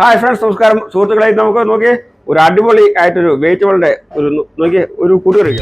Hi friends, നമസ്കാരം സുഹൃത്തുക്കളെ. നമുക്ക് നോക്കിയേ ഒരു അടിപൊളി ആയിട്ടൊരു വെജിറ്റബിളിന്റെ ഒരു നോക്കിയേ ഒരു കൂട്ടുകറി.